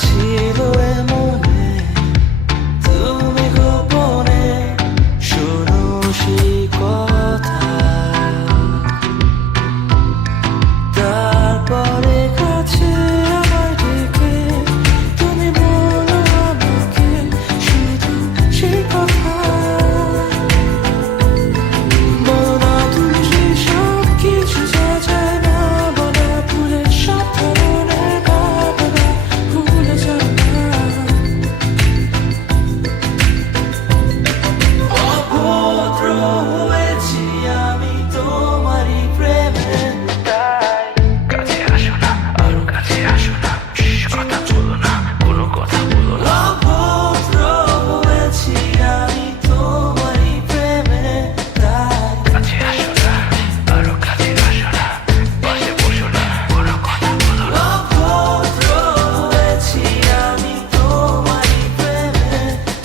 ছিল মনে, তুমি গোপনে শোনো সেই কথা। তারপরে কাছে আমার ডেকে তুমি বলো আমাকে শুধু সেই কথা। বলো না তুমি সেই সব কিছু যা যায় না বলা, ভুলে সব ধরনের ভাবনা ভুলে যাও না। অভদ্র হয়েছি আমি তোমারই প্রেমে, তাই কাছে আসো না, আরো কাছে আসো না, কথা বলো না, কোনো কথা বলো না। অভদ্র হয়েছি আমি তোমারই প্রেমে, তাই কাছে আসো না, আরো কাছে আসো না, পাশে বসো না, কোনো কথা বলো না। অভদ্র হয়েছি আমি তোমারই প্রেমে,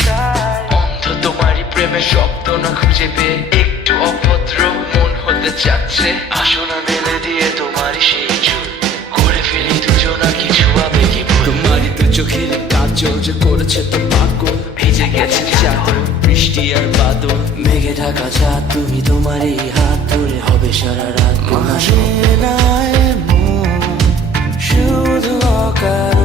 তাই অন্ধ তোমারই প্রেমের শব্দ না খুঁজে পেয়ে একটু অভদ্র মন হতে চাচ্ছে। আসো না মেলে দিয়ে তোমারই সেই চুল, করে ফেলি দুজনা কিছু আবেগী ভুল। তোমারই দু চোখের কাজল যে করেছে তো পাগল, ভিজে গেছে চাদর, বৃষ্টি আর বাদল, মেঘে ঢাকা চাঁদ তুমি তোমারই হাত ধরে হবে সারা রাত। মানে না এমন শুধু অকাল